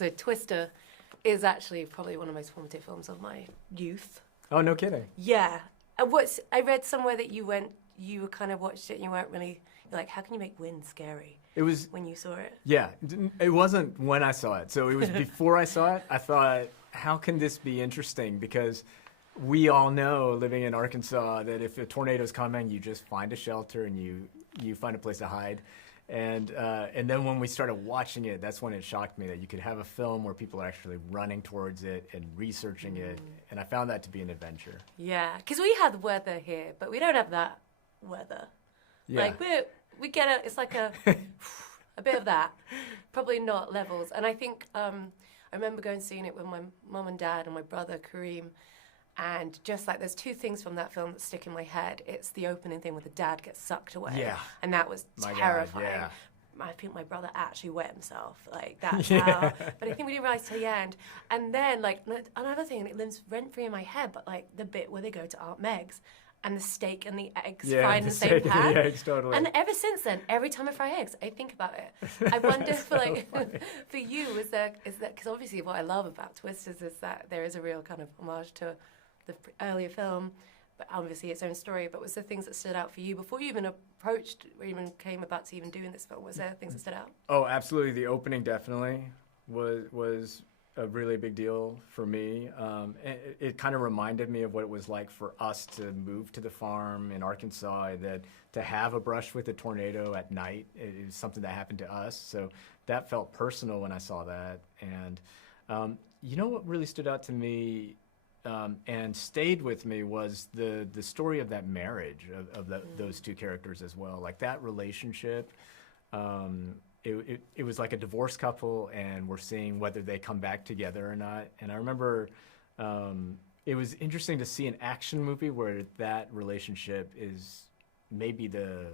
So Twister is actually probably one of the most formative films of my youth. Oh, no kidding. Yeah. I read somewhere that you kind of watched it and you weren't really, you're like, how can you make wind scary? It was when you saw it. Yeah, it wasn't when I saw it. So it was before I saw it. I thought, how can this be interesting? Because we all know, living in Arkansas, that if a tornado's coming, you just find a shelter and you find a place to hide. And then when we started watching it, that's when it shocked me that you could have a film where people are actually running towards it and researching it. And I found that to be an adventure. Yeah, because we have weather here, but we don't have that weather. Yeah. Like we get it's like a bit of that, probably not levels. And I think I remember going and seeing it with my mum and dad and my brother Kareem. And just like there's two things from that film that stick in my head. It's the opening thing where the dad gets sucked away. Yeah. And that was My terrifying. God, yeah. I think my brother actually wet himself. Like, that's Yeah. how. But I think we didn't realize till the end. And then, like, another thing, and it lives rent-free in my head, but, like, the bit where they go to Aunt Meg's and the steak and the eggs fried in the same steak and pan. the eggs, totally. And ever since then, every time I fry eggs, I think about it. I wonder if, like, for you, is that, because obviously what I love about Twisters is that there is a real kind of homage to the earlier film, but obviously its own story. But was there things that stood out for you before you even approached or even came about to even doing this film? Was there things that stood out? Oh, absolutely. The opening definitely was a really big deal for me. It kind of reminded me of what it was like for us to move to the farm in Arkansas, that to have a brush with a tornado at night is something that happened to us. So that felt personal when I saw that. And you know what really stood out to me and stayed with me was the story of that marriage of those two characters as well. Like that relationship, it was like a divorced couple, and we're seeing whether they come back together or not. And I remember it was interesting to see an action movie where that relationship is maybe the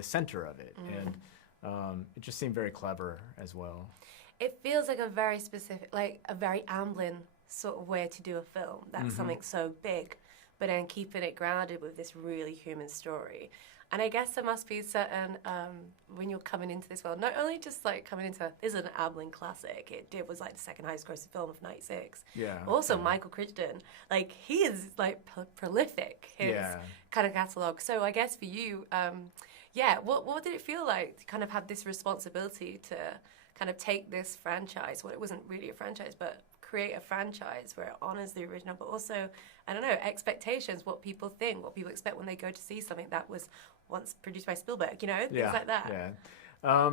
center of it. And it just seemed very clever as well. It feels like a very specific, like a very Amblin sort of way to do a film. That's something so big, but then keeping it grounded with this really human story. And I guess there must be certain, when you're coming into this world, not only just like coming into, this is an Amblin classic, it was like the second highest grossing film of '96. Yeah. Also, Michael Crichton, like he is like prolific, his kind of catalogue. So I guess for you, what did it feel like to kind of have this responsibility to kind of take this franchise, well, it wasn't really a franchise, but create a franchise where it honors the original, but also, I don't know, expectations, what people think, what people expect when they go to see something that was once produced by Spielberg, you know, things like that. Yeah.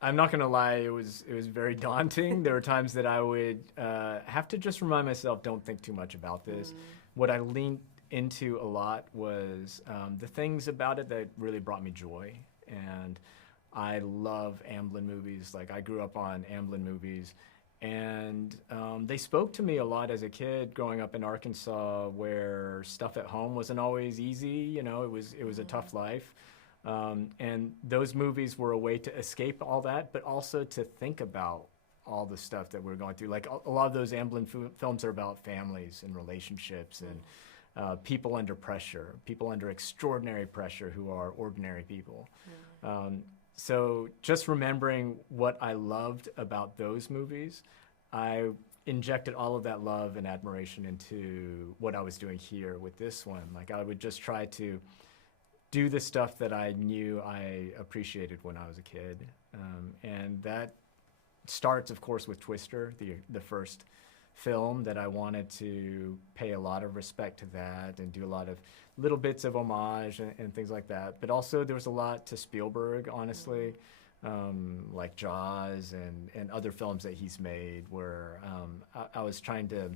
I'm not going to lie, it was very daunting. There were times that I would have to just remind myself, don't think too much about this. What I leaned into a lot was the things about it that really brought me joy. And I love Amblin movies. Like, I grew up on Amblin movies. And they spoke to me a lot as a kid growing up in Arkansas, where stuff at home wasn't always easy. You know, it was a tough life. And those movies were a way to escape all that, but also to think about all the stuff that we're going through. Like, a lot of those Amblin films are about families and relationships and people under pressure, people under extraordinary pressure who are ordinary people. So just remembering what I loved about those movies, I injected all of that love and admiration into what I was doing here with this one. Like, I would just try to do the stuff that I knew I appreciated when I was a kid. And that starts, of course, with Twister, the first film that I wanted to pay a lot of respect to that and do a lot of little bits of homage and things like that. But also there was a lot to Spielberg, honestly, like Jaws and other films that he's made, where I was trying to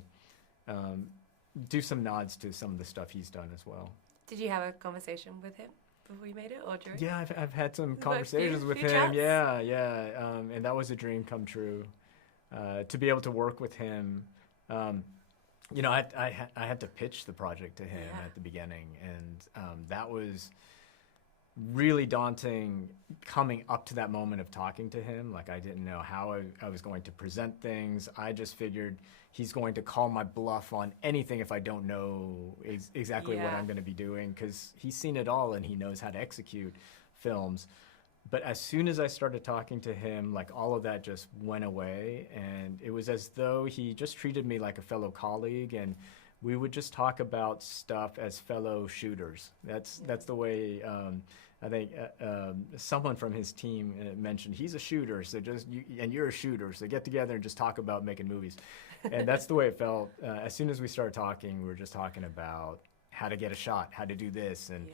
do some nods to some of the stuff he's done as well. Did you have a conversation with him before you made it, or during? Yeah, I've had some conversations with him. Chats? Yeah. And that was a dream come true, to be able to work with him. You know, I had to pitch the project to him at the beginning, and that was really daunting coming up to that moment of talking to him. Like, I didn't know how I was going to present things. I just figured he's going to call my bluff on anything if I don't know exactly what I'm going to be doing, because he's seen it all and he knows how to execute films. But as soon as I started talking to him, like all of that just went away, and it was as though he just treated me like a fellow colleague, and we would just talk about stuff as fellow shooters. That's the way I think someone from his team mentioned he's a shooter, so and you're a shooter, so get together and just talk about making movies, and that's the way it felt. As soon as we started talking, we were just talking about how to get a shot, how to do this, and.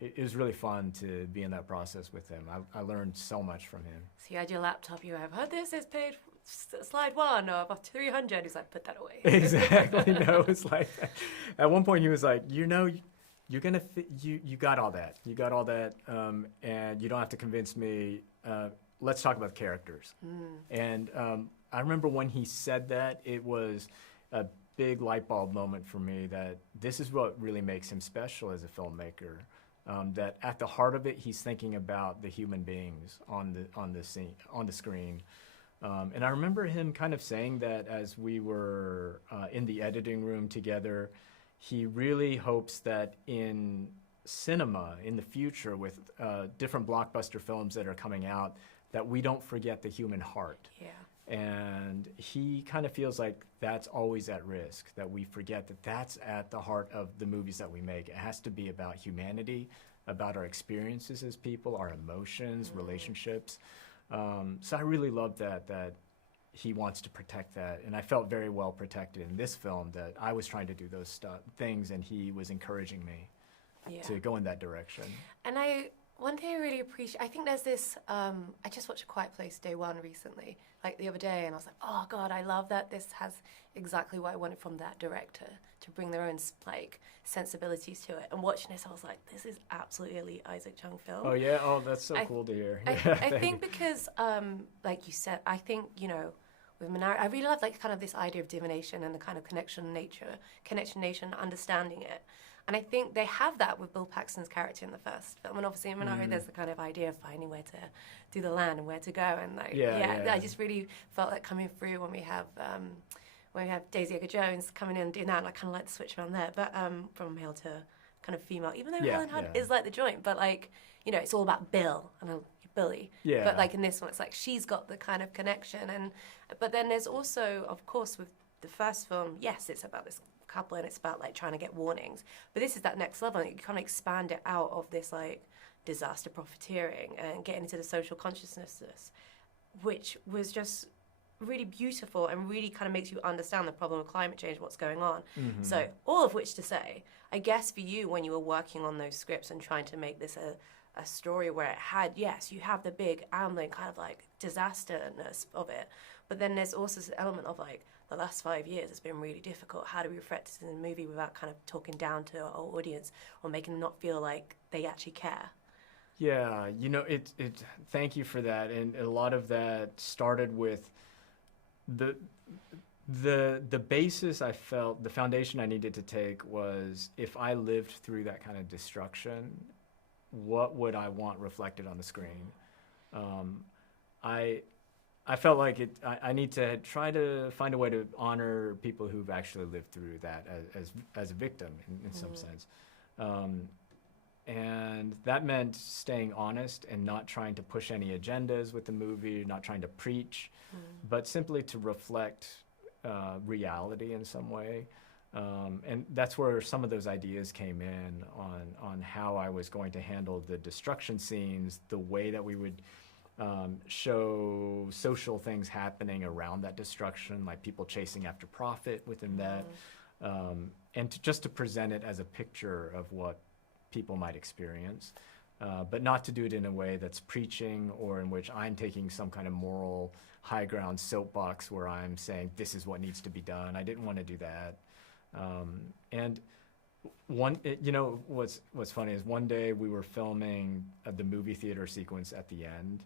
It was really fun to be in that process with him. I learned so much from him. So you had your laptop, you have, this is page slide 1 of 300. He's like, put that away. Exactly. No, it's like that. At one point he was like, you're gonna you got all that. You got all that, and you don't have to convince me. Let's talk about the characters. And I remember when he said that, it was a big light bulb moment for me that this is what really makes him special as a filmmaker. That at the heart of it, he's thinking about the human beings on the screen. And I remember him kind of saying that as we were in the editing room together. He really hopes that in cinema in the future, with different blockbuster films that are coming out, that we don't forget the human heart. Yeah. And he kind of feels like that's always at risk, that we forget that that's at the heart of the movies that we make. It has to be about humanity, about our experiences as people, our emotions, relationships. So I really love that he wants to protect that. And I felt very well protected in this film, that I was trying to do those things, and he was encouraging me to go in that direction. And one thing I really appreciate, I think there's this, I just watched A Quiet Place Day 1 recently, like the other day, and I was like, oh God, I love that this has exactly what I wanted from that director, to bring their own like sensibilities to it. And watching this, I was like, this is absolutely a elite Isaac Chung film. Oh yeah, that's so cool to hear. I think because, like you said, I think, with Minari, I really love like kind of this idea of divination and the kind of connection nation, understanding it. And I think they have that with Bill Paxton's character in the first film. And obviously in Minari, there's the kind of idea of finding where to do the land and where to go. And like, I just really felt that coming through when we have Daisy Edgar-Jones coming in and doing that. And I kind of like the switch around there, but from male to kind of female. Even though Helen Hunt is like the joint, but like, it's all about Bill and Billy. Yeah. But like in this one, it's like she's got the kind of connection. But then there's also, of course, with the first film, yes, it's about this couple and it's about like trying to get warnings, but this is that next level. You kind of expand it out of this like disaster profiteering and getting into the social consciousness, which was just really beautiful and really kind of makes you understand the problem of climate change, what's going on. So all of which to say, I guess for you, when you were working on those scripts and trying to make this a story where it had, yes, you have the big Amblin kind of like disasterness of it, but then there's also this element of like, the last 5 years has been really difficult. How do we reflect this in the movie without kind of talking down to our audience or making them not feel like they actually care? Yeah, thank you for that. And a lot of that started with the basis I felt, the foundation I needed to take was, if I lived through that kind of destruction, what would I want reflected on the screen? I felt like I need to try to find a way to honor people who've actually lived through that as a victim in some sense. And that meant staying honest and not trying to push any agendas with the movie, not trying to preach, but simply to reflect reality in some way. And that's where some of those ideas came in on how I was going to handle the destruction scenes, the way that we would show social things happening around that destruction, like people chasing after profit within that, and just to present it as a picture of what people might experience, but not to do it in a way that's preaching or in which I'm taking some kind of moral high ground soapbox where I'm saying this is what needs to be done. I didn't want to do that. And what's funny is one day we were filming the movie theater sequence at the end,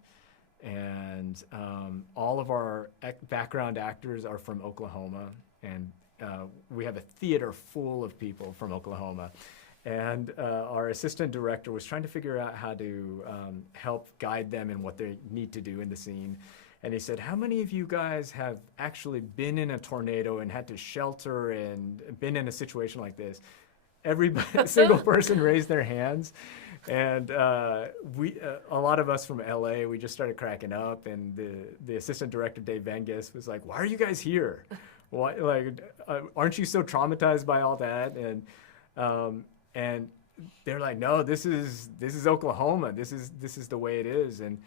and all of our background actors are from Oklahoma, and we have a theater full of people from Oklahoma. And our assistant director was trying to figure out how to help guide them in what they need to do in the scene. And he said, how many of you guys have actually been in a tornado and had to shelter and been in a situation like this? everybody, single person raised their hands. And we, a lot of us from LA, we just started cracking up. And the assistant director, Dave Vengus, was like, "Why are you guys here? Why, like, aren't you so traumatized by all that?" And they're like, "No, this is Oklahoma. This is the way it is." And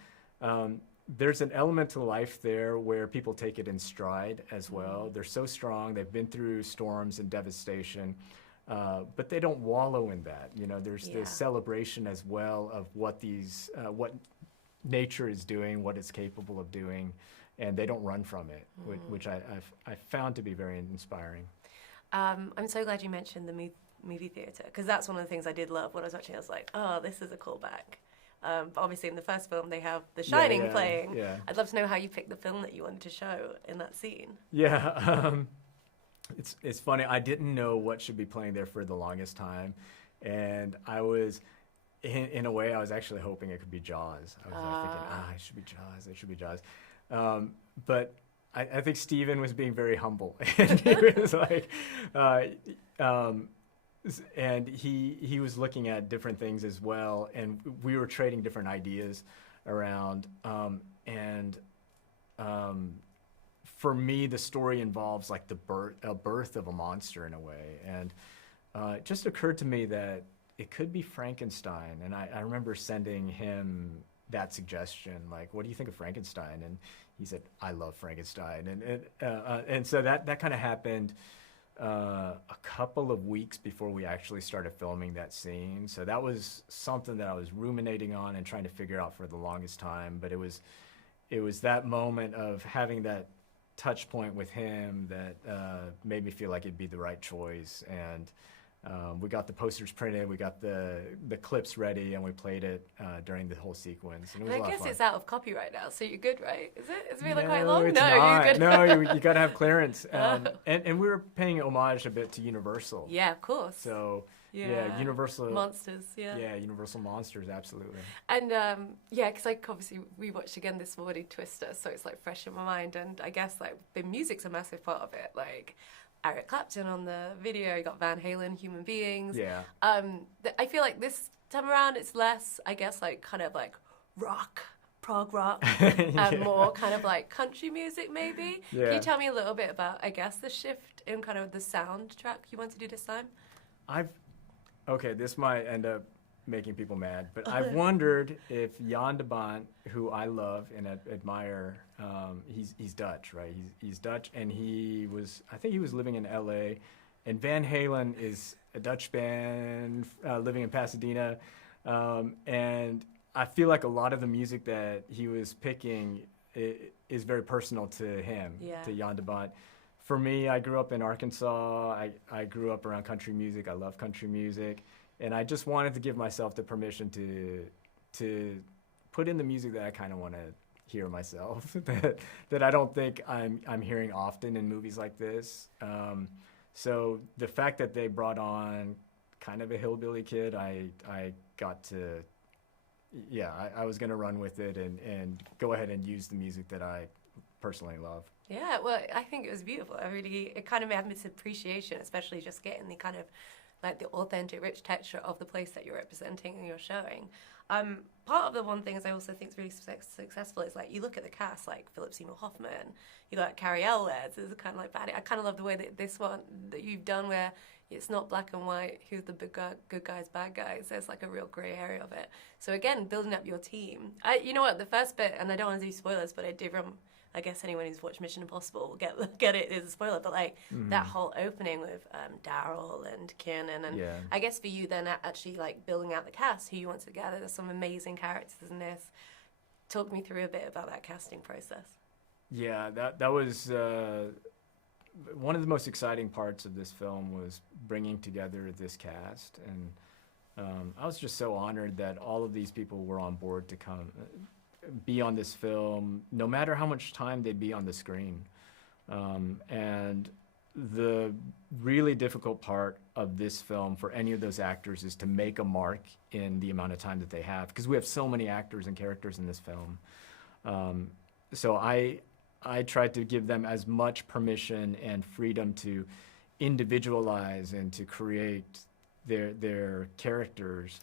there's an element to life there where people take it in stride as well. They're so strong. They've been through storms and devastation. But they don't wallow in that. You know, there's this celebration as well of what what nature is doing, what it's capable of doing, and they don't run from it, which I've found to be very inspiring. I'm so glad you mentioned the movie theatre, because that's one of the things I did love when I was watching. I was like, oh, this is a callback. But obviously in the first film they have The Shining playing. Yeah. I'd love to know how you picked the film that you wanted to show in that scene. Yeah. It's funny. I didn't know what should be playing there for the longest time, and I was, in a way, I was actually hoping it could be Jaws. I was like thinking, it should be Jaws. It should be Jaws. But I think Steven was being very humble, and he was like, and he was looking at different things as well, and we were trading different ideas around, for me, the story involves like the birth of a monster in a way. And it just occurred to me that it could be Frankenstein. And I remember sending him that suggestion, like, "What do you think of Frankenstein?" And he said, "I love Frankenstein." And so that kind of happened a couple of weeks before we actually started filming that scene. So that was something that I was ruminating on and trying to figure out for the longest time. But it was that moment of having that touch point with him that made me feel like it'd be the right choice. And we got the posters printed, we got the clips ready, and we played it during the whole sequence. And it was a lot of fun. I guess it's out of copyright now, so you're good, right? Is it? It's been quite long? It's no, not. you're good. No, you got to have clearance. And we were paying homage a bit to Universal. Yeah, of course. So yeah, Universal monsters. Yeah, Universal monsters, absolutely. And because obviously we watched again this morning Twister, so it's like fresh in my mind. And I guess like the music's a massive part of it. Like Eric Clapton on the video, you got Van Halen, Human Beings. Yeah. I feel like this time around it's less, I guess, like kind of like rock, prog rock, and more kind of like country music maybe. Yeah. Can you tell me a little bit about, I guess, the shift in kind of the soundtrack you want to do this time? Okay, this might end up making people mad, but I've wondered if Jan de Bont, who I love and admire, he's Dutch, right? He's Dutch, and I think he was living in LA, and Van Halen is a Dutch band living in Pasadena, and I feel like a lot of the music that he was picking is very personal to him, to Jan de Bont. For me, I grew up in Arkansas. I grew up around country music. I love country music. And I just wanted to give myself the permission to put in the music that I kind of want to hear myself, that I don't think I'm hearing often in movies like this. So the fact that they brought on kind of a hillbilly kid, I got to, I was going to run with it and go ahead and use the music that I personally love. Yeah, well, I think it was beautiful. It kind of made this appreciation, especially just getting the kind of like the authentic, rich texture of the place that you're representing and you're showing. Part of the one thing I also think is really successful is like you look at the cast, like Philip Seymour Hoffman, you got Carrie Elwes, it's kind of like bad. I kind of love the way that this one that you've done where it's not black and white, who's the good guys, bad guys. There's like a real grey area of it. So again, building up your team. You know what, the first bit, and I don't want to do spoilers, but I did I guess anyone who's watched Mission Impossible will get it as a spoiler, but like that whole opening with Daryl and Kiernan, and I guess for you then actually like building out the cast who you want to gather, there's some amazing characters in this. Talk me through a bit about that casting process. Yeah, that was one of the most exciting parts of this film was bringing together this cast, and I was just so honored that all of these people were on board to come be on this film, no matter how much time they'd be on the screen. And the really difficult part of this film for any of those actors is to make a mark in the amount of time that they have, because we have so many actors and characters in this film. So I tried to give them as much permission and freedom to individualize and to create their characters,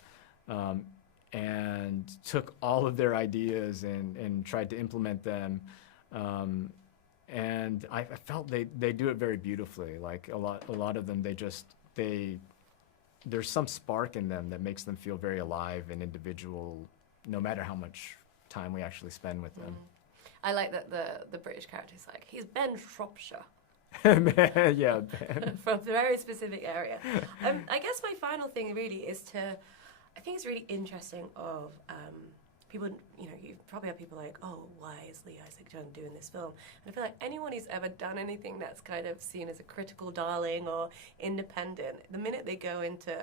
and took all of their ideas and tried to implement them. And I felt they do it very beautifully. Like a lot of them, there's some spark in them that makes them feel very alive and individual, no matter how much time we actually spend with them. I like that the British character is like, he's Ben Shropshire. Yeah, Ben. From a very specific area. I guess my final thing really is I think it's really interesting of people, you know, you probably have people like, oh, why is Lee Isaac Chung doing this film? And I feel like anyone who's ever done anything that's kind of seen as a critical darling or independent, the minute they go into,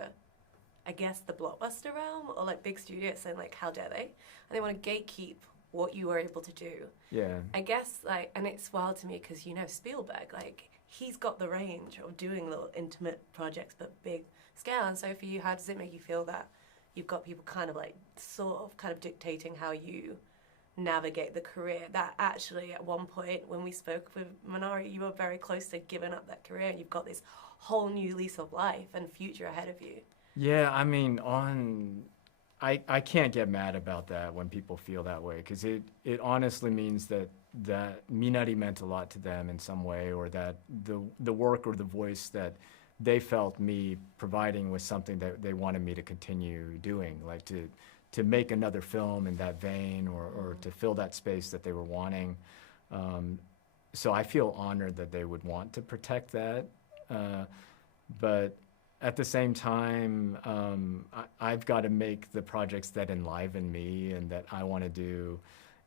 I guess, the blockbuster realm or like big studios, saying like, how dare they? And they want to gatekeep what you were able to do. Yeah. I guess, like, and it's wild to me because, you know, Spielberg, like, he's got the range of doing little intimate projects but big scale. And so for you, how does it make you feel that you've got people kind of like sort of kind of dictating how you navigate the career, that actually at one point when we spoke with Minari, you were very close to giving up that career and you've got this whole new lease of life and future ahead of you? Yeah, I mean, I can't get mad about that when people feel that way, because it honestly means that Minari meant a lot to them in some way, or that the work or the voice that they felt me providing was something that they wanted me to continue doing, like to make another film in that vein, or to fill that space that they were wanting. So I feel honored that they would want to protect that. But at the same time, I've got to make the projects that enliven me and that I want to do.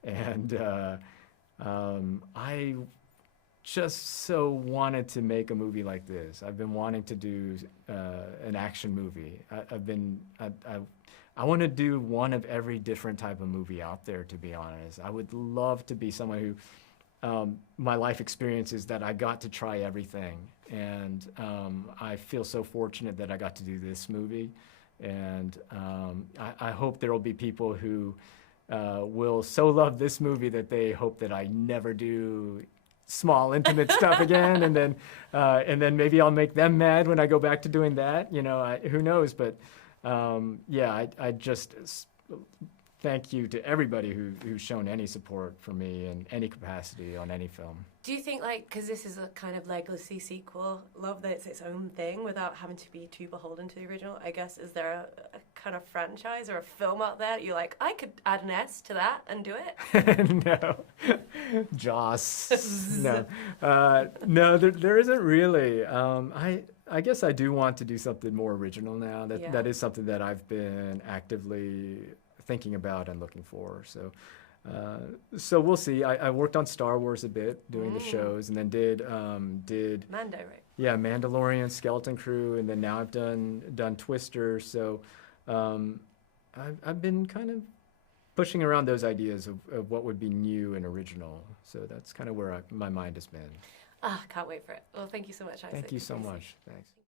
And I just so wanted to make a movie like this. I've been wanting to do an action movie. I want to do one of every different type of movie out there, to be honest. I would love to be someone who, my life experience is that I got to try everything. And I feel so fortunate that I got to do this movie. And I hope there will be people who will so love this movie that they hope that I never do small intimate stuff again, and then maybe I'll make them mad when I go back to doing that. You know, who knows? But yeah, I just thank you to everybody who's shown any support for me in any capacity on any film. Do you think, like, because this is a kind of legacy sequel, love that it's its own thing without having to be too beholden to the original? I guess, is there a kind of franchise or a film out there that you're like, I could add an S to that and do it? No. Joss. No. No, there isn't really. I guess I do want to do something more original now. That is something that I've been actively thinking about and looking for. So we'll see. I worked on Star Wars a bit, doing the shows, and then did Mando, right? Yeah, Mandalorian, Skeleton Crew, and then now I've done Twister. So I've been kind of pushing around those ideas of what would be new and original. So that's kind of where my mind has been. Can't wait for it. Well, thank you so much, Isaac. Thank you so much. Thanks.